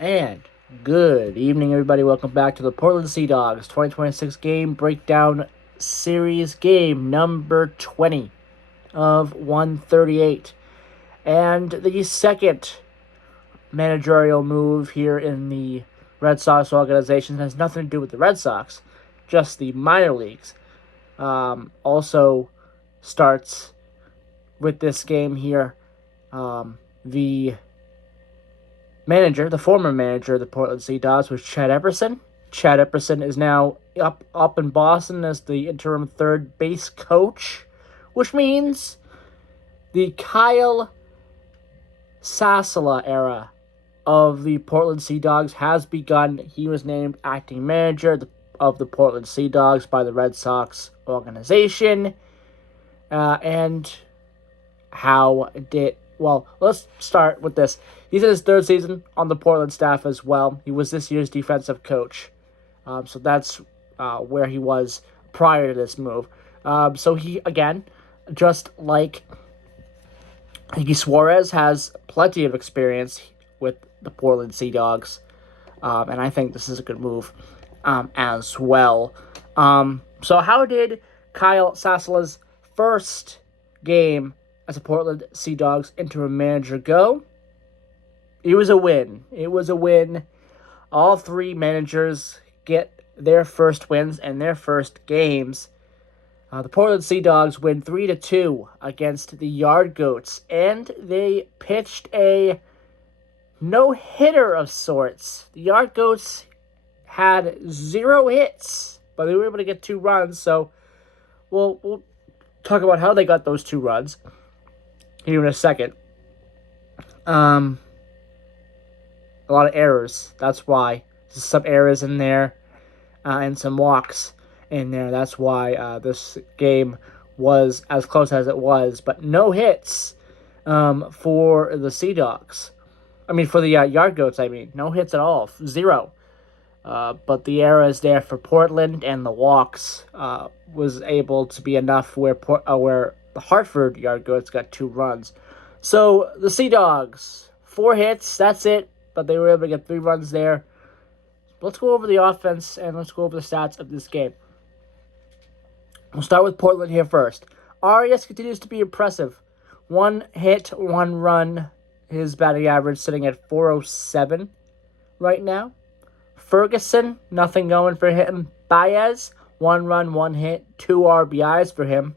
And good evening, everybody. Welcome back to the Portland Seadogs 2026 game breakdown series game number 20 of 138. And the second managerial move here in the Red Sox organization has nothing to do with the Red Sox, just the minor leagues. Also starts with this game here. The former manager of the Portland Seadogs, was Chad Epperson. Chad Epperson is now up in Boston as the interim third base coach, which means the Kyle Sasala era of the Portland Seadogs has begun. He was named acting manager of the Portland Seadogs by the Red Sox organization. And how did... Well, let's start with this. He's in his third season on the Portland staff as well. He was this year's defensive coach. So that's where he was prior to this move. So he, again, just like Iggy Suarez, has plenty of experience with the Portland Seadogs. And I think this is a good move as well. So how did Kyle Sasala's first game as a Portland Seadogs interim manager go? It was a win. All three managers get their first wins and their first games. The Portland Seadogs win 3-2 against the Yard Goats, and they pitched a no-hitter of sorts. The Yard Goats had 0 hits, but they were able to get 2 runs, so we'll talk about how they got those 2 runs here in a second. A lot of errors. That's why. There's some errors in there and some walks in there. That's why this game was as close as it was. But no hits for the Seadogs. For the Yard Goats, No hits at all. 0. But the error is there for Portland, and the walks was able to be enough where the Hartford Yard Goats got 2 runs. So the Seadogs, 4 hits, that's it, but they were able to get 3 runs there. Let's go over the offense and let's go over the stats of this game. We'll start with Portland here first. Arias continues to be impressive. 1 hit, 1 run. His batting average sitting at .407 right now. Ferguson, nothing going for him. Baez, 1 run, 1 hit, 2 RBIs for him.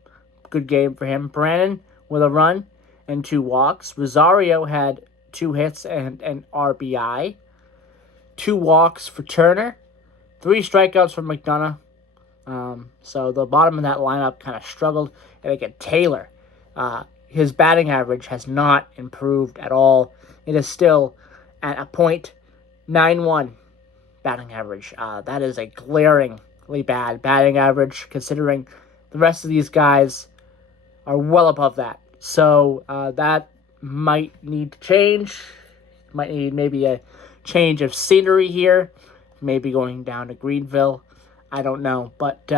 Good game for him. Brannon with a run and 2 walks. Rosario had 2 hits and an RBI. 2 walks for Turner. 3 strikeouts for McDonough. So the bottom of that lineup kind of struggled. And again, Taylor, his batting average has not improved at all. It is still at a .91 batting average. That is a glaringly bad batting average, considering the rest of these guys are well above that. So that might need to change. Might need maybe a change of scenery here. Maybe going down to Greenville. I don't know. But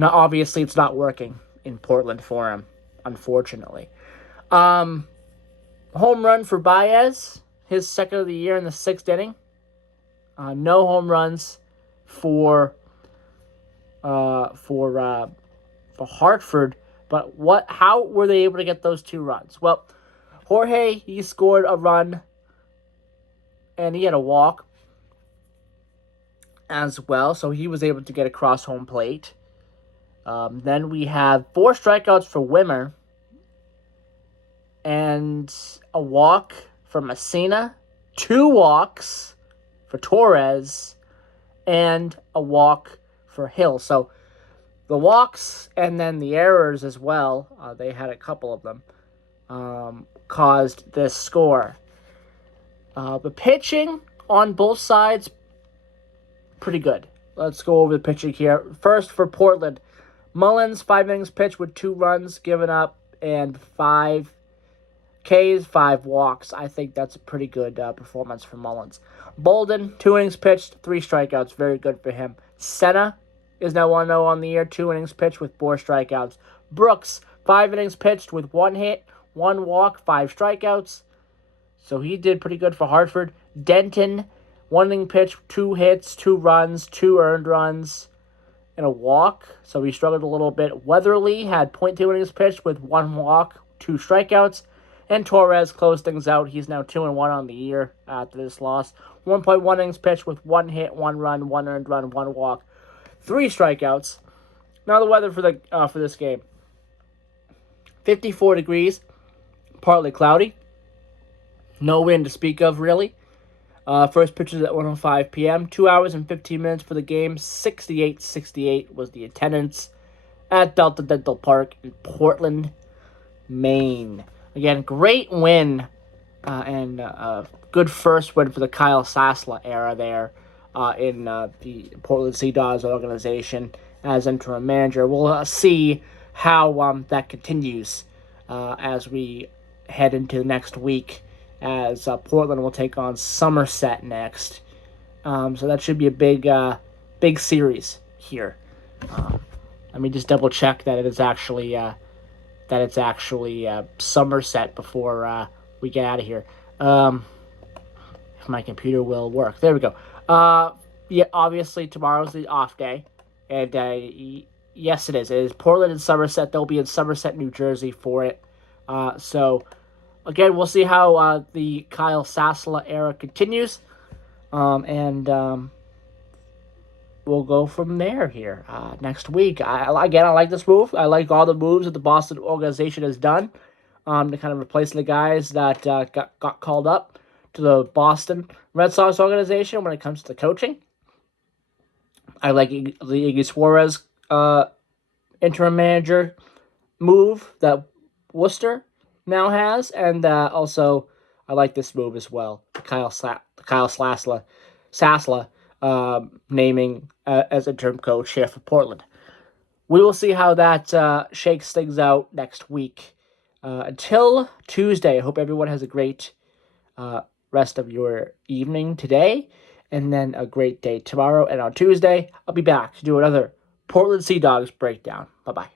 obviously it's not working in Portland for him, unfortunately. Home run for Baez. His second of the year in the 6th inning. No home runs for Hartford, but how were they able to get those 2 runs? Well, Jorge, he scored a run, and he had a walk as well, so he was able to get across home plate. Then we have 4 strikeouts for Wimmer, and a walk for Messina, 2 walks for Torres, and a walk for Hill. So the walks and then the errors as well, they had a couple of them, caused this score. The pitching on both sides, pretty good. Let's go over the pitching here. First for Portland, Mullins, 5 innings pitched with 2 runs given up and 5 Ks, 5 walks. I think that's a pretty good performance for Mullins. Bolden, 2 innings pitched, 3 strikeouts. Very good for him. Senna is now 1-0 on the year, 2 innings pitched with 4 strikeouts. Brooks, 5 innings pitched with 1 hit, 1 walk, 5 strikeouts. So he did pretty good for Hartford. Denton, 1 inning pitch, 2 hits, 2 runs, 2 earned runs, and a walk. So he struggled a little bit. Weatherly had .2 innings pitched with 1 walk, 2 strikeouts. And Torres closed things out. He's now 2-1 on the year after this loss. 1.1 innings pitched with 1 hit, 1 run, 1 earned run, 1 walk, 3 strikeouts. Now the weather for this game: 54 degrees, partly cloudy, no wind to speak of really. First pitch is at 1:05 p.m. 2 hours and 15 minutes for the game. 68-68 was the attendance at Delta Dental Park in Portland, Maine. Again, great win and a good first win for the Kyle Sasala era there in the Portland Seadogs organization as interim manager. We'll see how that continues as we head into the next week, as Portland will take on Somerset next. So that should be a big series here. Let me just double check that it's actually Somerset before we get out of here. If my computer will work. There we go. Yeah, obviously tomorrow's the off day, and yes, it is. It is Portland and Somerset. They'll be in Somerset, New Jersey for it. So again, we'll see how the Kyle Sasala era continues, and we'll go from there here next week. I like this move. I like all the moves that the Boston organization has done to kind of replace the guys that got called up to the Boston Red Sox organization when it comes to coaching. I like the Iggy Suarez interim manager move that Worcester now has, and also I like this move as well. Kyle Sasala naming as interim coach here for Portland. We will see how that shakes things out next week. Until Tuesday, I hope everyone has a great rest of your evening today, and then a great day tomorrow. And on Tuesday, I'll be back to do another Portland Sea Dogs breakdown. Bye-bye.